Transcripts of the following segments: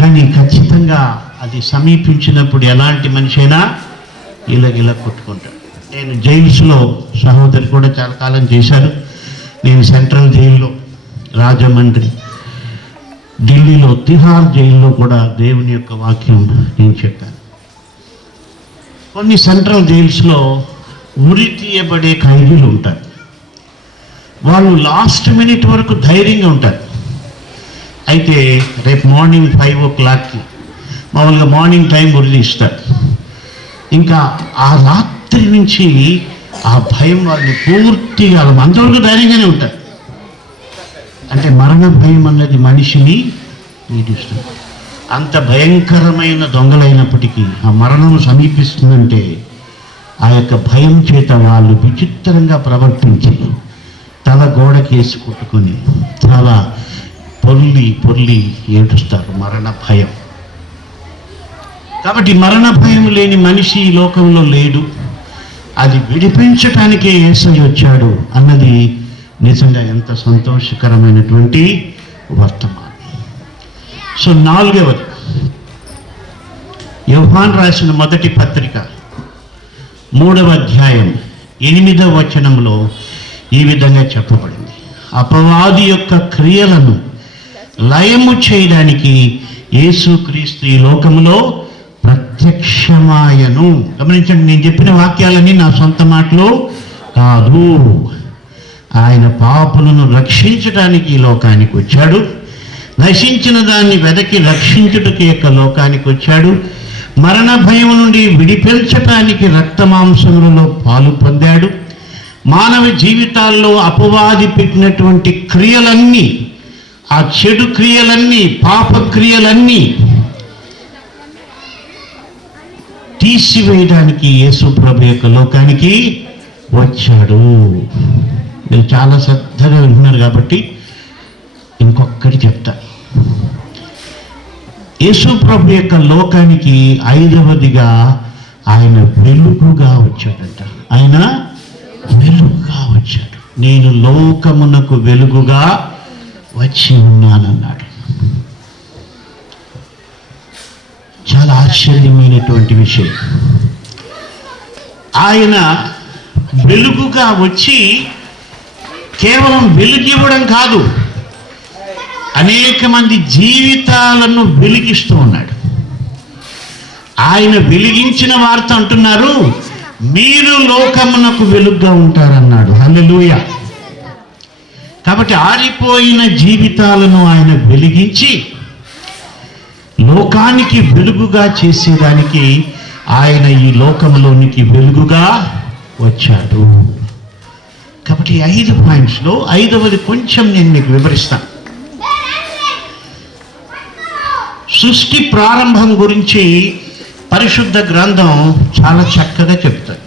కానీ ఖచ్చితంగా అది సమీపించినప్పుడు ఎలాంటి మనిషి అయినా ఇలా కొట్టుకుంటాడు. నేను జైల్స్లో సహోదరి కూడా చాలా కాలం చేశాను. నేను సెంట్రల్ జైల్లో, రాజమండ్రి, ఢిల్లీలో తిహార్ జైల్లో కూడా దేవుని యొక్క వాక్యం నేను చెప్పాను. కొన్ని సెంట్రల్ జైల్స్లో ఉరి తీయబడే ఖైదీలు ఉంటారు. వాళ్ళు లాస్ట్ మినిట్ వరకు ధైర్యంగా ఉంటారు. అయితే రేపు మార్నింగ్ 5 o'clockకి మామూలుగా మార్నింగ్ టైం ఉరి తీస్తారు. ఇంకా ఆ రాత్రి నుంచి ఆ భయం వాళ్ళని పూర్తిగా, అంతవరకు ధైర్యంగానే ఉంటారు. అంటే మరణ భయం అన్నది మనిషిని పీడిస్తుంది. అంత భయంకరమైన దొంగలైనప్పటికీ ఆ మరణం సమీపిస్తుందంటే ఆ యొక్క భయం చేత వాళ్ళు విచిత్రంగా ప్రవర్తించి తల గోడకేసి కొట్టుకొని చాలా పొర్లి ఏడుస్తారు. మరణ భయం. కాబట్టి మరణ భయం లేని మనిషి ఈ లోకంలో లేడు. అది విడిపించటానికే యేసయ్య వచ్చాడు అన్నది నిజంగా ఎంత సంతోషకరమైనటువంటి వర్తమానం. సో 4వది, యోహాను రాసిన మొదటి పత్రిక 3వ అధ్యాయం 8వ వచనంలో ఈ విధంగా చెప్పబడింది. అపవాది యొక్క క్రియలను లయము చేయడానికి యేసుక్రీస్తు ఈ లోకములో ప్రత్యక్షమాయను. గమనించండి, నేను చెప్పిన వాక్యాలన్నీ నా సొంత మాటలు కాదు. ఆయన పాపులను రక్షించడానికి ఈ లోకానికి వచ్చాడు. నశించిన దాన్ని వెదకి రక్షించుటకు యొక్క లోకానికి వచ్చాడు. మరణ భయం నుండి విడిపించటానికి రక్తమాంసములలో పాలు పొందాడు. మానవ జీవితాల్లో అపవాది పెట్టినటువంటి క్రియలన్నీ, ఆ చెడు క్రియలన్నీ, పాప క్రియలన్నీ తీసివేయడానికి యేసు ప్రభు యొక్క లోకానికి వచ్చాడు. మీరు చాలా శ్రద్ధగా వింటున్నారు కాబట్టి ఇంకొకటి చెప్తా. యేసు ప్రభు యొక్క లోకానికి 5వదిగా ఆయన వెలుగుగా వచ్చాడంట. ఆయన వెలుగుగా వచ్చాడు. నేను లోకమునకు వెలుగుగా వచ్చి ఉన్నానన్నాడు. చాలా ఆశ్చర్యమైనటువంటి విషయం. ఆయన వెలుగుగా వచ్చి కేవలం వెలుగివ్వడం కాదు, అనేక మంది జీవితాలను వెలిగిస్తూ ఉన్నాడు. ఆయన వెలిగించిన వార్త అంటున్నారు, మీరు లోకమునకు వెలుగుగా ఉంటారన్నాడు. హల్లెలూయా. కాబట్టి ఆరిపోయిన జీవితాలను ఆయన వెలిగించి లోకానికి వెలుగుగా చేసేదానికి ఆయన ఈ లోకంలోనికి వెలుగుగా వచ్చాడు. కాబట్టి 5 పాయింట్స్లో 5వది కొంచెం నేను మీకు వివరిస్తాను. సృష్టి ప్రారంభం గురించి పరిశుద్ధ గ్రంథం చాలా చక్కగా చెప్తారు.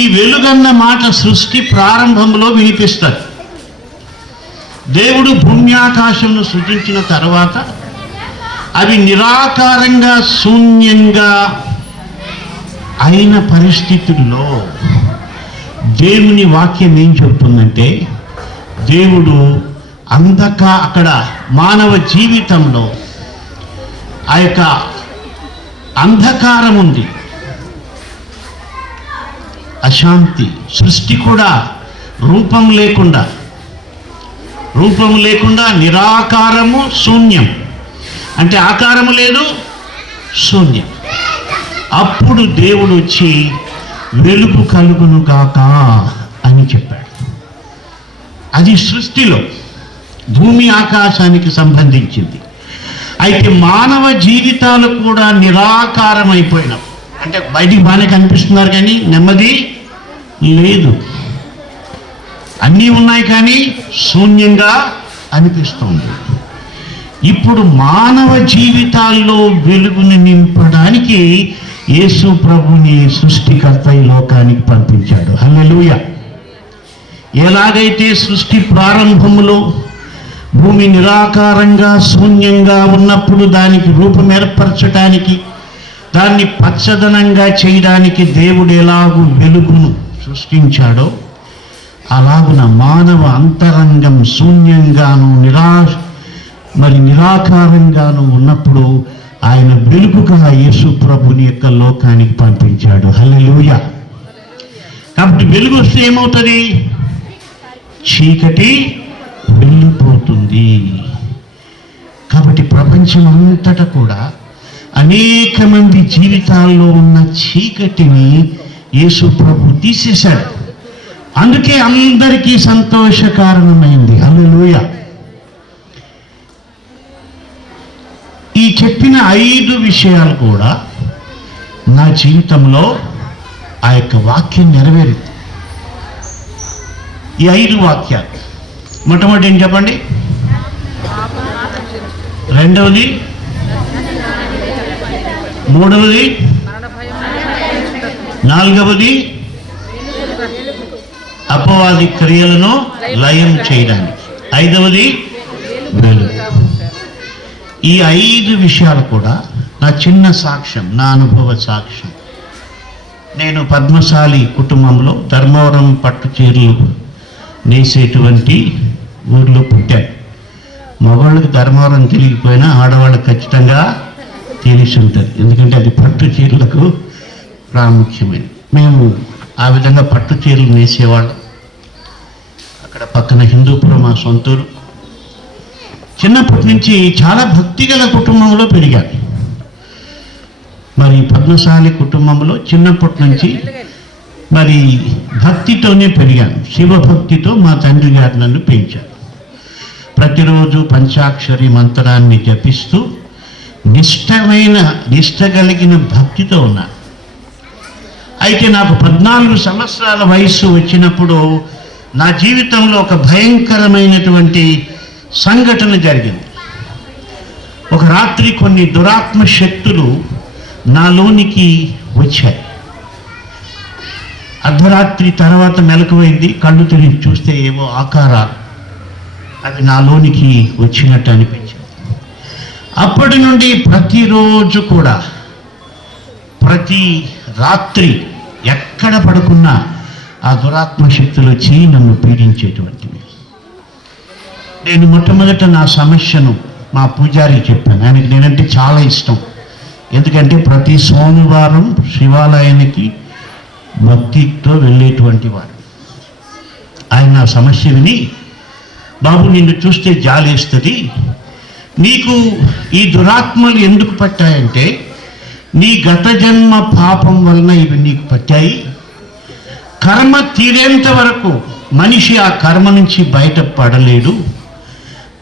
ఈ వెలుగన్న మాట సృష్టి ప్రారంభంలో వినిపిస్తారు. దేవుడు భూమి ఆకాశంను సృజించిన తర్వాత అవి నిరాకారంగా, శూన్యంగా అయిన పరిస్థితుల్లో దేవుని వాక్యం ఏం చెప్తుందంటే, దేవుడు అక్కడ మానవ జీవితంలో ఆ యొక్క అంధకారం ఉంది, అశాంతి. సృష్టి కూడా రూపం లేకుండా నిరాకారము, శూన్యం. అంటే ఆకారము లేదు, శూన్యం. అప్పుడు దేవుడు వచ్చి వెలుగు కలుగును గాక అని చెప్పాడు. అది సృష్టిలో భూమి ఆకాశానికి సంబంధించింది. అయితే మానవ జీవితాలు కూడా నిరాకారం అయిపోయినప్పుడు, అంటే బయటికి బాగానే కనిపిస్తున్నారు కానీ నెమ్మది లేదు. అన్నీ ఉన్నాయి కానీ శూన్యంగా అనిపిస్తుంది. ఇప్పుడు మానవ జీవితాల్లో వెలుగుని నింపడానికి యేసు ప్రభుని సృష్టికర్త ఈ లోకానికి పంపించాడు. హల్లెలూయా. ఎలాగైతే సృష్టి ప్రారంభములో భూమి నిరాకారంగా, శూన్యంగా ఉన్నప్పుడు దానికి రూపం ఏర్పరచడానికి, దాన్ని పచ్చదనంగా చేయడానికి దేవుడు ఎలాగూ వెలుగును సృష్టించాడో, అలాగున మానవ అంతరంగం శూన్యంగాను మరి నిరాకారంగాను ఉన్నప్పుడు ఆయన వెలుగుగా యేసు ప్రభుని యొక్క లోకానికి పంపించాడు. హల్లెలూయా. కాబట్టి వెలుగు వస్తే ఏమవుతుంది? చీకటి వెళ్ళిపోతుంది. కాబట్టి ప్రపంచం అంతటా కూడా అనేక మంది జీవితాల్లో ఉన్న చీకటిని యేసు ప్రభు తీసేశాడు. అందుకే అందరికీ సంతోష కారణమైంది. హల్లెలూయా. ఈ చెప్పిన 5 విషయాలు కూడా నా జీవితంలో ఆ యొక్క వాక్యం నెరవేరింది. ఈ 5 వాక్యాలు మొట్టమొదటి ఏం చెప్పండి? రెండవది, మూడవది, నాలుగవది అపవాది క్రియలను లయం చేయడానికి, ఐదవది వెలుగు. ఈ 5 విషయాలు కూడా నా చిన్న సాక్ష్యం, నా అనుభవ సాక్ష్యం. నేను పద్మశాలి కుటుంబంలో ధర్మవరం పట్టు చీరలు నేసేటువంటి ఊర్లో పుట్టాను. మగవాళ్ళకి ధర్మవరం తిరిగిపోయినా ఆడవాళ్ళకి ఖచ్చితంగా తెలిసి ఉంటుంది, ఎందుకంటే అది పట్టు చీరలకు ప్రాముఖ్యమైనది. మేము ఆ విధంగా పట్టు చీరలు నేసేవాళ్ళం. అక్కడ పక్కన హిందూపురం మా సొంతూరు. చిన్నప్పటి నుంచి చాలా భక్తిగల కుటుంబంలో పెరిగాను. మరి పద్మశాలి కుటుంబంలో చిన్నప్పటి నుంచి మరి భక్తితోనే పెరిగాను. శివభక్తితో మా తండ్రి గారు నన్ను పెంచారు. ప్రతిరోజు పంచాక్షరి మంత్రాన్ని జపిస్తూ నిష్ట కలిగిన భక్తితో ఉన్నాను. అయితే నాకు 14 సంవత్సరాల వయస్సు వచ్చినప్పుడు నా జీవితంలో ఒక భయంకరమైనటువంటి సంఘటన జరిగింది. ఒక రాత్రి కొన్ని దురాత్మ శక్తులు నాలోనికి వచ్చాయి. అర్ధరాత్రి తర్వాత మెలకువైంది. కళ్ళు తిరిగి చూస్తే ఏవో ఆకారాలు అవి నాలోనికి వచ్చినట్టు అనిపించింది. అప్పటి నుండి ప్రతిరోజు కూడా ప్రతి రాత్రి ఎక్కడ పడుకున్నా ఆ దురాత్మ శక్తులు వచ్చి నన్ను పీడించేటువంటివి. నేను మొట్టమొదట నా సమస్యను మా పూజారికి చెప్పాను. ఆయనకి నేనంటే చాలా ఇష్టం. ఎందుకంటే ప్రతి సోమవారం శివాలయానికి భక్తితో వెళ్ళేటువంటి వాడు. ఆయన నా సమస్య విని, బాబు నిన్ను చూస్తే జాలేస్తుంది, నీకు ఈ దురాత్మలు ఎందుకు పట్టాయంటే నీ గత జన్మ పాపం వలన ఇవి నీకు పట్టాయి. కర్మ తీరేంత వరకు మనిషి ఆ కర్మ నుంచి బయటపడలేడు.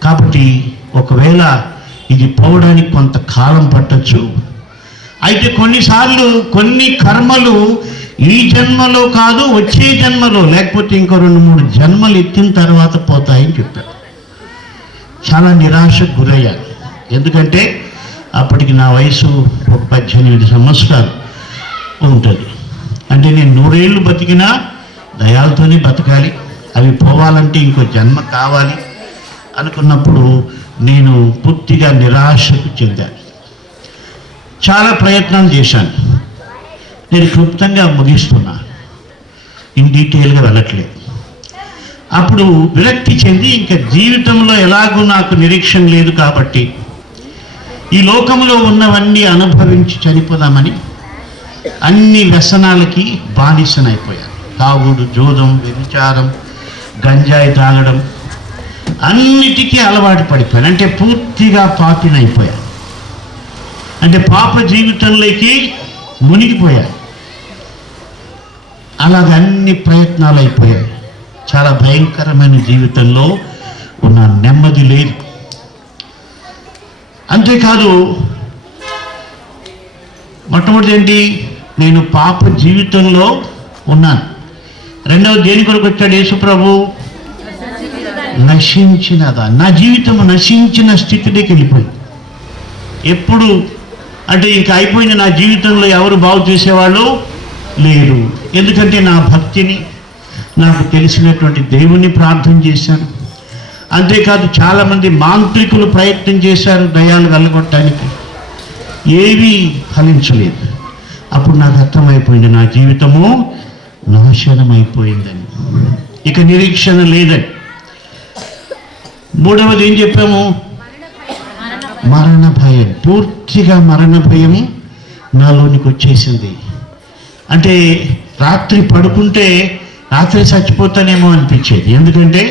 కాబట్టి ఒకవేళ ఇది పోవడానికి కొంతకాలం పట్టచ్చు. అయితే కొన్నిసార్లు కొన్ని కర్మలు ఈ జన్మలో కాదు, వచ్చే జన్మలో, లేకపోతే ఇంకో 2-3 జన్మలు ఎత్తిన తర్వాత పోతాయని చెప్పారు. చాలా నిరాశకు గురయ్యాను. ఎందుకంటే అప్పటికి నా వయసు ఒక 18 సంవత్సరాలు ఉంటుంది. అంటే నేను 100 ఏళ్ళు బతికినా దయాలతోనే బతకాలి, అవి పోవాలంటే ఇంకో జన్మ కావాలి అనుకున్నప్పుడు నేను పూర్తిగా నిరాశకు చెందాను. చాలా ప్రయత్నాలు చేశాను. నేను క్లుప్తంగా ముగిస్తున్నా, ఇన్ డీటెయిల్గా వెళ్ళట్లేదు. అప్పుడు విరక్తి చెంది ఇంకా జీవితంలో ఎలాగూ నాకు నిరీక్షణ లేదు కాబట్టి ఈ లోకంలో ఉన్నవన్నీ అనుభవించి చనిపోదామని అన్ని వ్యసనాలకి బానిసనైపోయాను. తాగుడు, జోదం, వ్యభిచారం, గంజాయి తాగడం, అన్నిటికీ అలవాటు పడిపోయాను. అంటే పూర్తిగా పాపినైపోయాను. అంటే పాప జీవితంలోకి మునిగిపోయాను. అలాగ అన్ని ప్రయత్నాలు అయిపోయాయి. చాలా భయంకరమైన జీవితంలో ఉన్న నెమ్మది లేదు. అంతేకాదు, మొట్టమొదటి ఏంటి, నేను పాప జీవితంలో ఉన్నాను. రెండవది దేని కొరకు వచ్చాడు యేసు ప్రభు? నశించినదా. నా జీవితం నశించిన స్థితిలోకి వెళ్ళిపోయింది. ఎప్పుడు అంటే ఇంకా అయిపోయింది. నా జీవితంలో ఎవరు బాగు చేసేవాళ్ళు లేరు. ఎందుకంటే నా భక్తిని, నాకు తెలిసినటువంటి దేవుని ప్రార్థన చేశాను. అంతేకాదు చాలామంది మాంత్రికులు ప్రయత్నం చేశారు దయాలు వెళ్ళగొట్టడానికి, ఏవీ ఫలించలేదు. అప్పుడు నాకు అర్థమైపోయింది నా జీవితము నాశనమైపోయిందని, ఇక నిరీక్షణ లేదని. మూడవది ఏం చెప్పాము? మరణ భయం, పూర్తిగా మరణ భయం నాలోనికి వచ్చేసింది. అంటే రాత్రి పడుకుంటే రాత్రి చచ్చిపోతానేమో అనిపించేది. ఎందుకంటే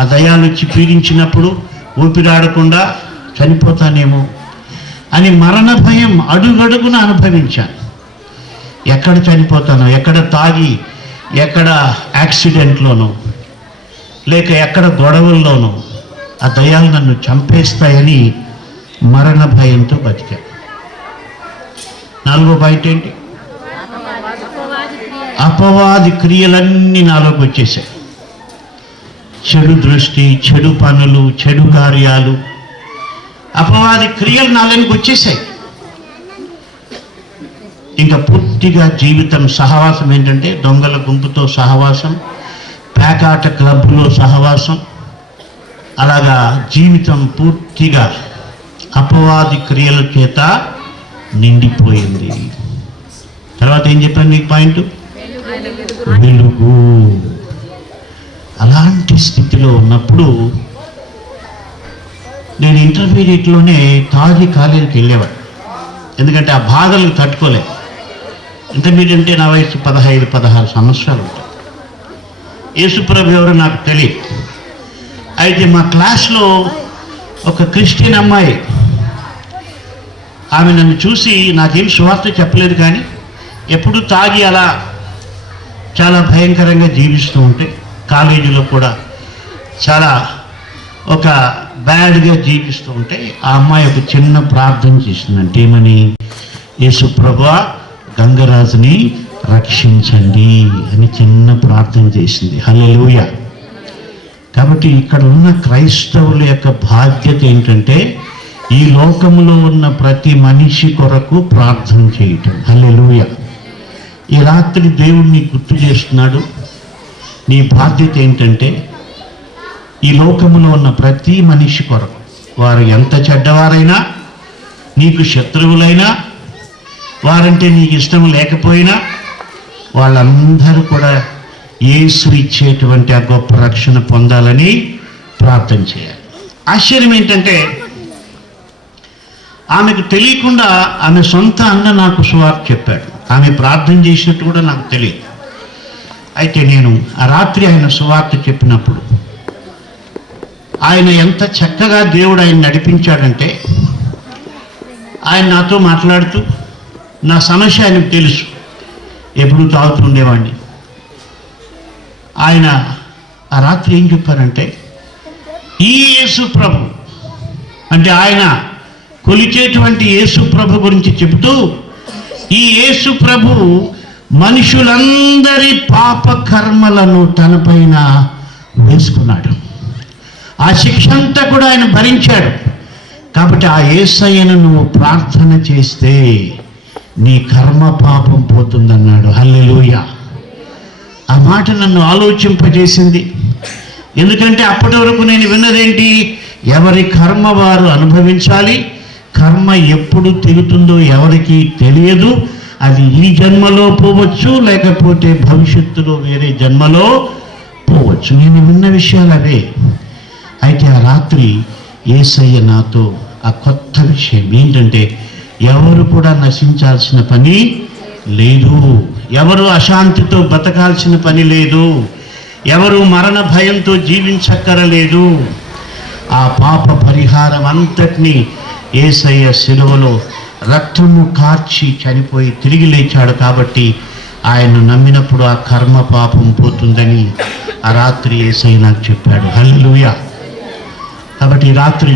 ఆ దయ్యాలు వచ్చి పీడించినప్పుడు ఊపిరాడకుండా చనిపోతానేమో అని మరణ భయం అడుగడుగున అనుభవించాను. ఎక్కడ చనిపోతానో, ఎక్కడ తాగి, ఎక్కడ యాక్సిడెంట్లోనో, లేక ఎక్కడ గొడవల్లోనో ఆ దయ్యాలు నన్ను చంపేస్తాయని మరణ భయంతో బతికాను. 4వ పాయింట్ ఏంటి? అపవాది క్రియలన్నీ నాలోకి వచ్చేసాయి. చెడు దృష్టి, చెడు పనులు, చెడు కార్యాలు, అపవాది క్రియలు నాలోకి వచ్చేసాయి. ఇంకా పూర్తిగా జీవితం సహవాసం ఏంటంటే దొంగల గుంపుతో సహవాసం, పేకాట క్లబ్లో సహవాసం, అలాగా జీవితం పూర్తిగా అపవాది క్రియల చేత నిండిపోయింది. తర్వాత ఏం చెప్పాను మీకు పాయింట్? వెలుగు. అలాంటి స్థితిలో ఉన్నప్పుడు నేను ఇంటర్మీడియట్లోనే తాగి కాలేజీకి వెళ్ళేవాడు. ఎందుకంటే ఆ బాధలు తట్టుకోలే. ఇంటర్మీడియట్ అంటే నా వయసు 15-16 సంవత్సరాలు ఉంటాయి. యేసుప్రభు ఎవరో నాకు తెలియదు. అయితే మా క్లాస్లో ఒక క్రిస్టియన్ అమ్మాయి, ఆమె నన్ను చూసి నాకేం సువార్త చెప్పలేదు, కానీ ఎప్పుడు తాగి అలా చాలా భయంకరంగా జీవిస్తూ ఉంటే, కాలేజీలో కూడా చాలా ఒక బ్యాడ్గా జీవిస్తూ ఉంటే, ఆ అమ్మాయి ఒక చిన్న ప్రార్థన చేసిందంటే ఏమని? యేసుప్రభువా గంగరాజుని రక్షించండి అని చిన్న ప్రార్థన చేసింది. హల్లెలూయా. కాబట్టి ఇక్కడ ఉన్న క్రైస్తవుల యొక్క బాధ్యత ఏంటంటే ఈ లోకంలో ఉన్న ప్రతి మనిషి కొరకు ప్రార్థన చేయటం. హల్లెలూయా. ఈ రాత్రి దేవుణ్ణి గుర్తు చేస్తున్నాడు. నీ బాధ్యత ఏంటంటే ఈ లోకంలో ఉన్న ప్రతి మనిషి కొరకు, వారు ఎంత చెడ్డవారైనా, నీకు శత్రువులైనా, వారంటే నీకు ఇష్టం లేకపోయినా, వాళ్ళందరూ కూడా యేసు ఇచ్చేటువంటి ఆ గొప్ప రక్షణ పొందాలని ప్రార్థన చేయాలి. ఆశ్చర్యం ఏంటంటే ఆమెకు తెలియకుండా ఆమె సొంత అన్న నాకు సువార్త చెప్పాడు. ఆమె ప్రార్థన చేసినట్టు కూడా నాకు తెలియదు. అయితే నేను ఆ రాత్రి ఆయన సువార్త చెప్పినప్పుడు ఆయన ఎంత చక్కగా దేవుడు ఆయన నడిపించాడంటే, ఆయన నాతో మాట్లాడుతూ నా సమస్య ఆయనకు తెలుసు. ఎప్పుడు తాగుతూ ఉండేవాడిని. ఆయన ఆ రాత్రి ఏం చెప్పారంటే, ఈ యేసు ప్రభు అంటే ఆయన కొలిచేటువంటి యేసు ప్రభు గురించి చెబుతూ, ఈ యేసు ప్రభు మనుషులందరి పాప కర్మలను తనపైన వేసుకున్నాడు. ఆ శిక్ష అంతా కూడా ఆయన భరించాడు. కాబట్టి ఆ యేసయ్యను నువ్వు ప్రార్థన చేస్తే నీ కర్మ పాపం పోతుందన్నాడు. హల్లెలూయా. ఆ మాట నన్ను ఆలోచింపజేసింది. ఎందుకంటే అప్పటి వరకు నేను విన్నదేంటి? ఎవరి కర్మ వారు అనుభవించాలి. కర్మ ఎప్పుడు తిరుగుతుందో ఎవరికి తెలియదు. అది ఈ జన్మలో పోవచ్చు, లేకపోతే భవిష్యత్తులో వేరే జన్మలో పోవచ్చు. నేను విన్న విషయాలు అవే. అయితే ఆ రాత్రి యేసయ్య నాతో ఆ కొత్త విషయం ఏంటంటే, ఎవరు కూడా నశించాల్సిన పని లేదు, ఎవరు అశాంతితో బతకాల్సిన పని లేదు, ఎవరు మరణ భయంతో జీవించక్కరలేదు. ఆ పాప పరిహారం అంతటినీ యేసయ్య శిలువలో రక్తము కార్చి చనిపోయి తిరిగి లేచాడు. కాబట్టి ఆయన్ను నమ్మినప్పుడు ఆ కర్మ పాపం పోతుందని ఆ రాత్రి యేసయ్య నాకు చెప్పాడు. హల్లెలూయా. కాబట్టి ఈ రాత్రి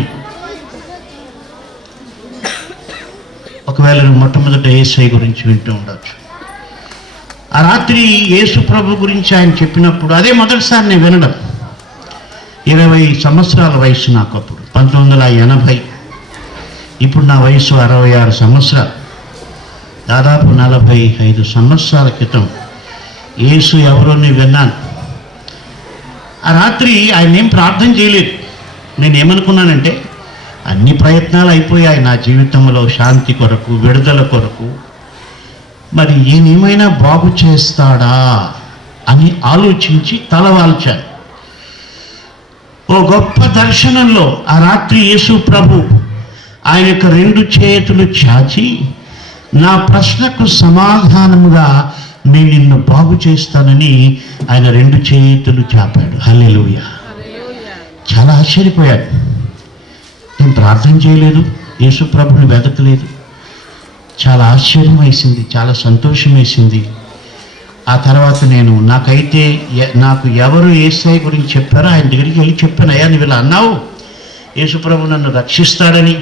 ఒకవేళ నువ్వు మొట్టమొదట యేసయ్య గురించి వింటూ ఉండొచ్చు. ఆ రాత్రి యేసు ప్రభు గురించి ఆయన చెప్పినప్పుడు అదే మొదటిసారి నేను వినడం. 20 సంవత్సరాల వయసు నాకు అప్పుడు, 1980. ఇప్పుడు నా వయసు 66 సంవత్సరాలు. దాదాపు 45 సంవత్సరాల క్రితం యేసు ఎవరో నేను విన్నాను. ఆ రాత్రి ఆయన ఏం ప్రార్థన చేయలేదు. నేనేమనుకున్నానంటే, అన్ని ప్రయత్నాలు అయిపోయాయి నా జీవితంలో శాంతి కొరకు, విడుదల కొరకు, మరి ఈయనేమైనా బాగు చేస్తాడా అని ఆలోచించి తలవాల్చాను. ఓ గొప్ప దర్శనంలో ఆ రాత్రి యేసు ప్రభు ఆయన యొక్క 2 చేతులు చాచి నా ప్రశ్నకు సమాధానముగా నేను నిన్ను బాగు చేస్తానని ఆయన 2 చేతులు చాపాడు. హల్లెలూయా. చాలా ఆశ్చర్యపోయాడు. నేను ప్రార్థన చేయలేదు, యేసు ప్రభుని వెతకలేదు. చాలా ఆశ్చర్యం వేసింది, చాలా సంతోషం వేసింది. ఆ తర్వాత నాకు ఎవరు యేసయ్య గురించి చెప్పారో ఆయన దగ్గరికి వెళ్ళి చెప్పాను, అయ్యా నువ్వు ఇలా అన్నావు, యేసు ప్రభు నన్ను రక్షిస్తాడని,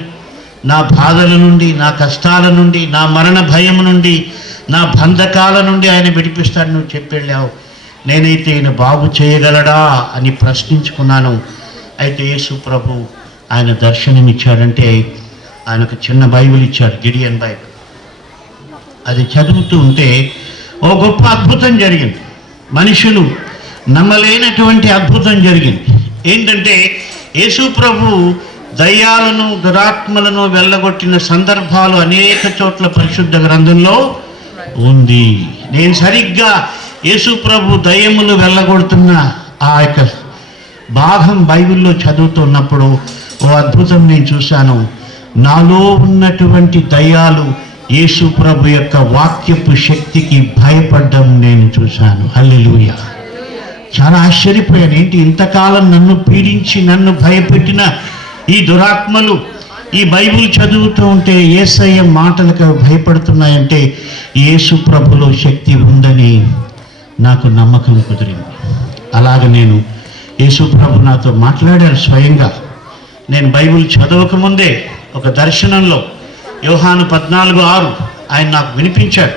నా బాధల నుండి, నా కష్టాల నుండి, నా మరణ భయం నుండి, నా బంధకాల నుండి ఆయన విడిపిస్తాడు నువ్వు చెప్పెళ్ళావు. నేనైతే ఈయన బాగు చేయగలడా అని ప్రశ్నించుకున్నాను. అయితే యేసు ప్రభు ఆయన దర్శనం ఇచ్చాడంటే ఆయనకు చిన్న బైబిల్ ఇచ్చాడు, గిడియన్ బైబిల్. అది చదువుతూ ఉంటే ఓ గొప్ప అద్భుతం జరిగింది. మనుషులు నమ్మలేనటువంటి అద్భుతం జరిగింది. ఏంటంటే యేసు ప్రభు దయ్యాలను, దురాత్మలను వెళ్ళగొట్టిన సందర్భాలు అనేక చోట్ల పరిశుద్ధ గ్రంథంలో ఉంది. నేను సరిగ్గా యేసు ప్రభు దయ్యములు వెళ్ళగొడుతున్న ఆ యొక్క భాగం బైబిల్లో చదువుతున్నప్పుడు ఓ అద్భుతం నేను చూశాను. నాలో ఉన్నటువంటి దయ్యాలు యేసు ప్రభు యొక్క వాక్యపు శక్తికి భయపడ్డం నేను చూశాను. హల్లెలూయా. చాలా ఆశ్చర్యపోయాను. ఏంటి ఇంతకాలం నన్ను పీడించి నన్ను భయపెట్టిన ఈ దురాత్మలు ఈ బైబిల్ చదువుతూ ఉంటే యేసయ్య మాటలకు భయపడుతున్నాయంటే యేసు ప్రభులో శక్తి ఉందని నాకు నమ్మకం కుదిరింది. అలాగ నేను యేసు ప్రభు నాతో మాట్లాడారు స్వయంగా. నేను బైబిల్ చదవకముందే ఒక దర్శనంలో యోహాను 14:6 ఆయన నాకు వినిపించాడు.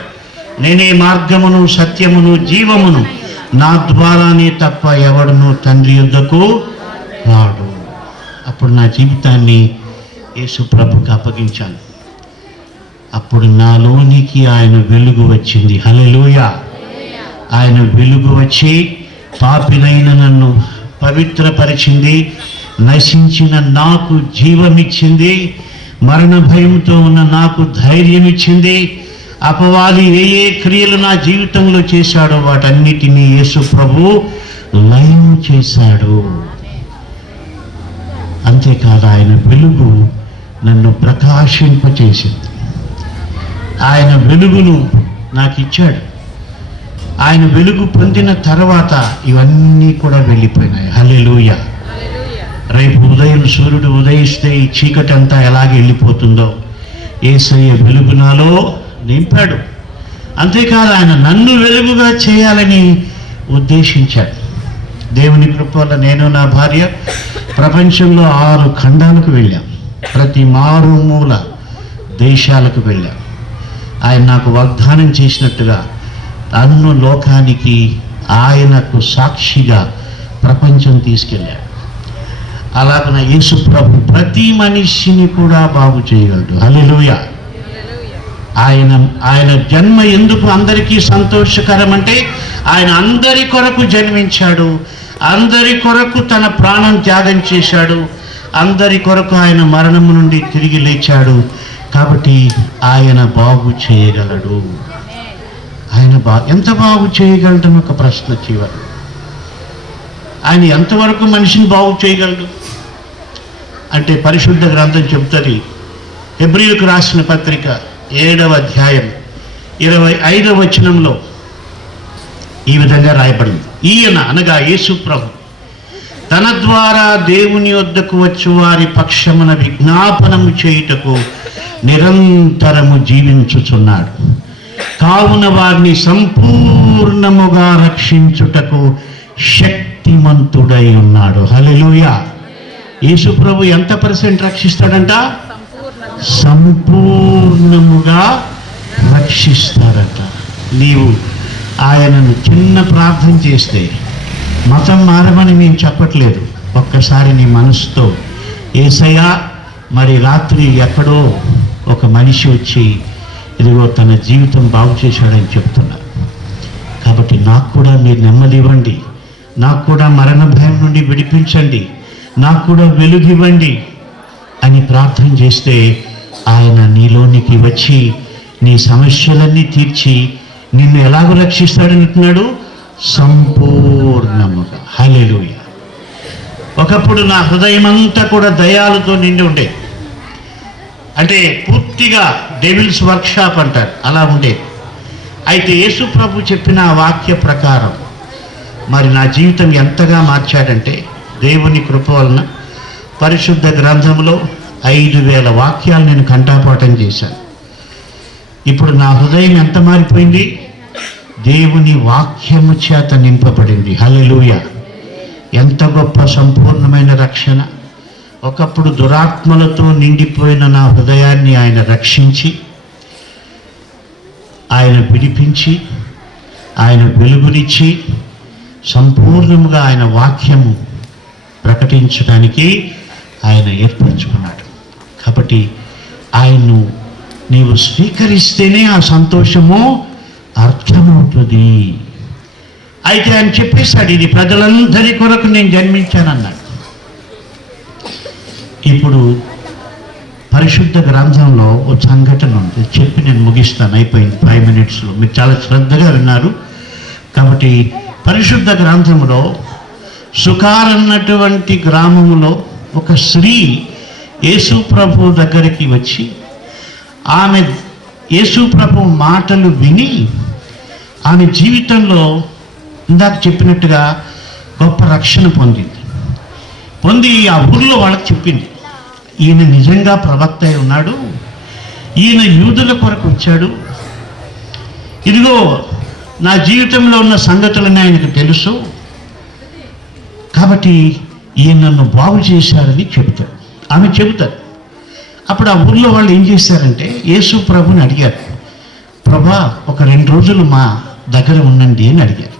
నేనే మార్గమును, సత్యమును, జీవమును, నా ద్వారానే తప్ప ఎవడును తండ్రి యొద్దకు రాడు. అప్పుడు నా జీవితాన్ని యేసు ప్రభుకి అప్పగించాను. అప్పుడు నాలోనికి ఆయన వెలుగు వచ్చింది. హల్లెలూయా. ఆయన వెలుగు వచ్చి పాపినైన నన్ను పవిత్రపరిచింది, నశించిన నాకు జీవమిచ్చింది, మరణ భయంతో ఉన్న నాకు ధైర్యం ఇచ్చింది. అపవాది ఏ క్రియలు నా జీవితంలో చేశాడో వాటన్నిటినీ యేసు ప్రభు లయం చేశాడు. అంతేకాదు ఆయన వెలుగు నన్ను ప్రకాశింపచేసింది. ఆయన వెలుగును నాకు ఇచ్చాడు. ఆయన వెలుగు పొందిన తర్వాత ఇవన్నీ కూడా వెళ్ళిపోయినాయి. హల్లెలూయా. రేపు ఉదయం సూర్యుడు ఉదయిస్తే ఈ చీకటి అంతా ఎలాగ వెళ్ళిపోతుందో యేసయ్య వెలుగు నాలో నింపాడు. అంతేకాదు ఆయన నన్ను వెలుగుగా చేయాలని ఉద్దేశించాడు. దేవుని కృప వల్ల నేను నా భార్య ప్రపంచంలో 6 ఖండాలకు వెళ్ళాం. ప్రతి మారుమూల దేశాలకు వెళ్ళాం. ఆయన నాకు వాగ్దానం చేసినట్టుగా అన్ను లోకానికి ఆయనకు సాక్షిగా ప్రపంచం తీసుకెళ్ళాడు. అలాగన యేసు ప్రభు ప్రతి మనిషిని కూడా బాగు చేయగలడు. హల్లెలూయా. ఆయన జన్మ ఎందుకు అందరికీ సంతోషకరం అంటే ఆయన అందరి కొరకు జన్మించాడు, అందరి కొరకు తన ప్రాణం త్యాగం చేశాడు, అందరి కొరకు ఆయన మరణము నుండి తిరిగి లేచాడు. కాబట్టి ఆయన బాగు చేయగలడు. ఆయన ఎంత బాగు చేయగలడం ఒక ప్రశ్న చివరి. ఆయన ఎంతవరకు మనిషిని బాగు చేయగలడు అంటే పరిశుద్ధ గ్రంథం చెబుతుంది. హెబ్రీయులకు రాసిన పత్రిక 7వ అధ్యాయం 25వ వచనంలో ఈ విధంగా రాయబడింది. ఈయన అనగా యేసు ప్రభు తన ద్వారా దేవుని వద్దకు వచ్చు వారి పక్షమున విజ్ఞాపనము చేయుటకు నిరంతరము జీవించుచున్నాడు. కావున వారిని సంపూర్ణముగా రక్షించుటకు శక్తిమంతుడై ఉన్నాడు. హల్లెలూయా. యేసు ప్రభు ఎంత % రక్షిస్తాడంట? సంపూర్ణముగా రక్షిస్తాడట. నీవు ఆయనను చిన్న ప్రార్థన చేస్తే, మతం మారమని మేము చెప్పట్లేదు, ఒక్కసారి నీ మనసుతో యేసయ్యా మరి రాత్రి ఎక్కడో ఒక మనిషి వచ్చి ఇదిగో తన జీవితం బాగు చేశాడని చెప్తున్నారు. కాబట్టి నాకు కూడా మీరు నెమ్మది ఇవ్వండి, నాకు కూడా మరణ భయం నుండి విడిపించండి, నాకు కూడా వెలుగివ్వండి అని ప్రార్థన చేస్తే ఆయన నీలోనికి వచ్చి నీ సమస్యలన్నీ తీర్చి నిన్ను ఎలాగో రక్షిస్తాడంటున్నాడు? సంపూర్ణముగా. హల్లెలూయా. ఒకప్పుడు నా హృదయం అంతా కూడా దయాలతో నిండి ఉండే. అంటే పూర్తిగా డెవిల్స్ వర్క్షాప్ అంటారు, అలా ఉండేది. అయితే యేసు ప్రభు చెప్పిన ఆ వాక్య ప్రకారం మరి నా జీవితం ఎంతగా మార్చాడంటే, దేవుని కృప వలన పరిశుద్ధ గ్రంథంలో 5,000 వాక్యాలు నేను కంఠపాఠం చేశాను. ఇప్పుడు నా హృదయం ఎంత మారిపోయింది? దేవుని వాక్యము చేత నింపబడింది. హల్లెలూయా! ఎంత గొప్ప సంపూర్ణమైన రక్షణ! ఒకప్పుడు దురాత్మలతో నిండిపోయిన నా హృదయాన్ని ఆయన రక్షించి, ఆయన విడిపించి, ఆయన వెలుగునిచ్చి సంపూర్ణముగా ఆయన వాక్యము ప్రకటించడానికి ఆయన ఏర్పరచుకున్నాడు. కాబట్టి ఆయన్ను నీవు స్వీకరిస్తేనే ఆ సంతోషము అర్థమవుతుంది. అయితే ఆయన చెప్పేశాడు, ఇది ప్రజలందరి కొరకు నేను జన్మించానన్నాడు. ఇప్పుడు పరిశుద్ధ గ్రంథంలో ఒక సంఘటన ఉంది, చెప్పి నేను ముగిస్తాను. అయిపోయింది 5 minutesలో. మీరు చాలా శ్రద్ధగా విన్నారు. కాబట్టి పరిశుద్ధ గ్రంథంలో సుకార్ అన్నటువంటి గ్రామంలో ఒక స్త్రీ యేసు ప్రభు దగ్గరికి వచ్చి, ఆమె యేసు ప్రభు మాటలు విని ఆమె జీవితంలో ఇందాక చెప్పినట్టుగా గొప్ప రక్షణ పొంది ఆ ఊళ్ళో వాళ్ళకి చెప్పింది, ఈయన నిజంగా ప్రవక్త అయి ఉన్నాడు, ఈయన యూదుల కొరకు వచ్చాడు, ఇదిగో నా జీవితంలో ఉన్న సంగతులని ఆయనకు తెలుసు, కాబట్టి ఈయన నన్ను బాగు చేశారని చెబుతాడు. ఆమె చెబుతారు. అప్పుడు ఆ ఊళ్ళో వాళ్ళు ఏం చేశారంటే యేసు ప్రభుని అడిగారు, ప్రభా ఒక 2 రోజులు మా దగ్గర ఉండండి అని అడిగారు.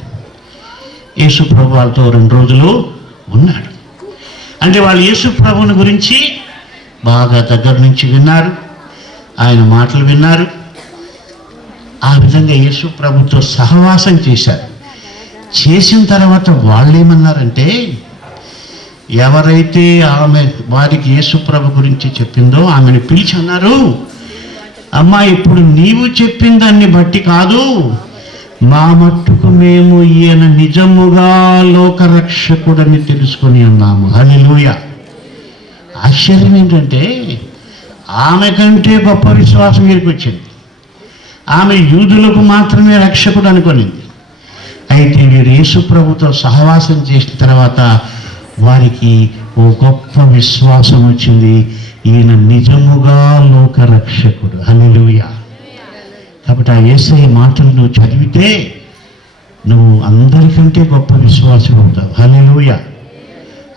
యేసు ప్రభు వాళ్ళతో 2 రోజులు ఉన్నాడు. అంటే వాళ్ళు యేసు ప్రభుని గురించి బాగా దగ్గర నుంచి విన్నారు, ఆయన మాటలు విన్నారు. ఆ విధంగా యేసు ప్రభుతో సహవాసం చేశారు. చేసిన తర్వాత వాళ్ళు ఏమన్నారంటే, ఎవరైతే ఆమె వారికి యేసు ప్రభు గురించి చెప్పిందో ఆమెను పిలిచి అన్నారు, అమ్మా ఇప్పుడు నీవు చెప్పిన దాన్ని బట్టి కాదు, మా మట్టుకు మేము ఈయన నిజముగా లోకరక్షకుడని తెలుసుకొని ఉన్నాము. హల్లెలూయా! ఆశ్చర్యం ఏంటంటే ఆమె కంటే గొప్ప విశ్వాసం వీరికి వచ్చింది. ఆమె యూదులకు మాత్రమే రక్షకుడు అనుకునింది. అయితే వీరు యేసు ప్రభుతో సహవాసం చేసిన తర్వాత వారికి ఓ గొప్ప విశ్వాసం వచ్చింది, ఈయన నిజముగా లోకరక్షకుడు. హల్లెలూయా! కాబట్టి ఆ యేసయ్య మాటలు నువ్వు చదివితే నువ్వు అందరికంటే గొప్ప విశ్వాసం అవుతావు. హల్లెలూయా!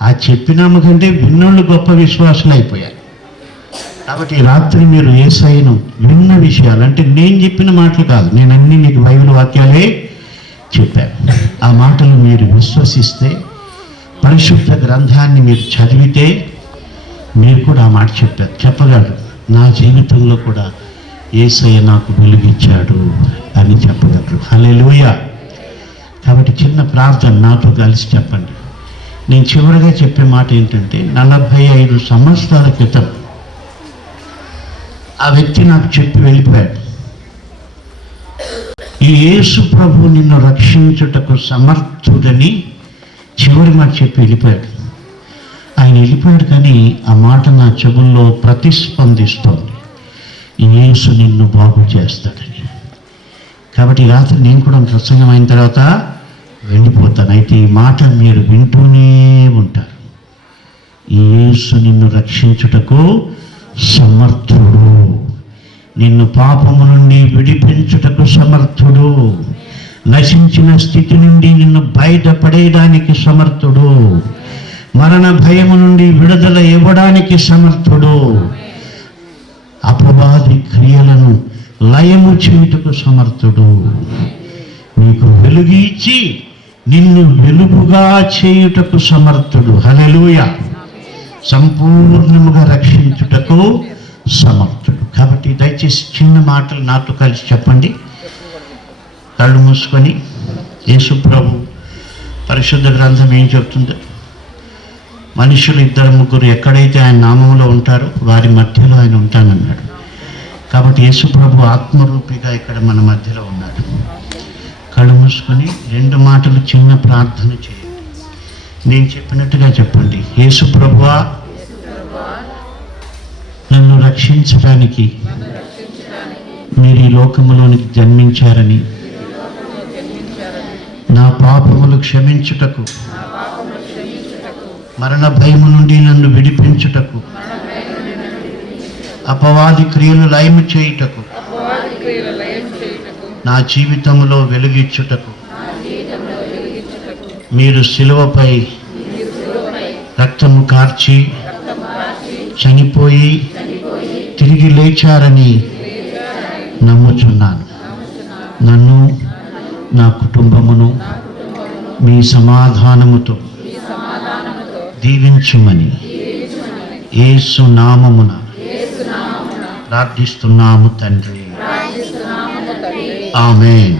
ఆ చెప్పినామ కంటే విన్నోళ్ళు గొప్ప విశ్వాసులు అయిపోయారు. కాబట్టి రాత్రి మీరు యేసయ్యను విన్న విషయాలు, అంటే నేను చెప్పిన మాటలు కాదు, నేను అన్ని నీకు బైబిల్ వాక్యాలే చెప్పాను. ఆ మాటలు మీరు విశ్వసిస్తే, పరిశుద్ధ గ్రంథాన్ని మీరు చదివితే మీరు కూడా ఆ మాట చెప్పగలరు, నా జీవితంలో కూడా యేసయ్య నాకు వెలుగిచ్చాడు అని చెప్పగలరు. హల్లెలూయా! కాబట్టి చిన్న ప్రార్థన నాతో కలిసి చెప్పండి. నేను చివరిగా చెప్పే మాట ఏంటంటే, 45 సంవత్సరాల క్రితం ఆ వ్యక్తి నాకు చెప్పి వెళ్ళిపోయాడు, ఈ యేసు ప్రభు నిన్ను రక్షించుటకు సమర్థుడని చివరి మాట చెప్పి వెళ్ళిపోయాడు. ఆయన వెళ్ళిపోయాడు, కానీ ఆ మాట నా చెవుల్లో ప్రతిస్పందిస్తోంది, యేసు నిన్ను బాగు చేస్తాడని. కాబట్టి రాత్రి నేను కూడా ప్రసంగం అయిన తర్వాత వెళ్ళిపోతాను. అయితే ఈ మాట మీరు వింటూనే ఉంటారు, యేసు నిన్ను రక్షించుటకు సమర్థుడు, నిన్ను పాపము నుండి విడిపించుటకు సమర్థుడు, నశించిన స్థితి నుండి నిన్ను బయటపడేయడానికి సమర్థుడు, మరణ భయము నుండి విడుదల ఇవ్వడానికి సమర్థుడు, అపవాది క్రియలను లయము చేయుటకు సమర్థుడు, నీకు వెలుగు ఇచ్చి నిన్ను వెలుగుగా చేయుటకు సమర్థుడు. హల్లెలూయా! సంపూర్ణముగా రక్షించుటకు సమర్థుడు. కాబట్టి దయచేసి చిన్న మాటలు నాతో కలిసి చెప్పండి. కళ్ళు మూసుకొని యేసు ప్రభు పరిశుద్ధ గ్రంథం ఏం చెప్తుందో, మనుషులు 2-3 ఎక్కడైతే ఆయన నామంలో ఉంటారో వారి మధ్యలో ఆయన ఉంటానన్నాడు. కాబట్టి యేసు ప్రభు ఆత్మరూపిగా ఇక్కడ మన మధ్యలో ఉన్నాడు. కళ్ళు మూసుకొని 2 మాటలు చిన్న ప్రార్థన చేయండి. నేను చెప్పినట్టుగా చెప్పండి, యేసు ప్రభువా నన్ను రక్షించడానికి మీరు ఈ లోకములోనికి జన్మించారని, నా పాపములు క్షమించుటకు, మరణ భయము నుండి నన్ను విడిపించుటకు, అపవాది క్రియలు లయము చేయుటకు, నా జీవితంలో వెలుగిచ్చుటకు మీరు శిలువపై రక్తము కార్చి చనిపోయి తిరిగి లేచారని నమ్ముచున్నాను. నన్ను, నా కుటుంబమును మీ సమాధానముతో దీవించుమని యేసు నామమున ప్రార్థిస్తున్నాము తండ్రి. ఆమేన్.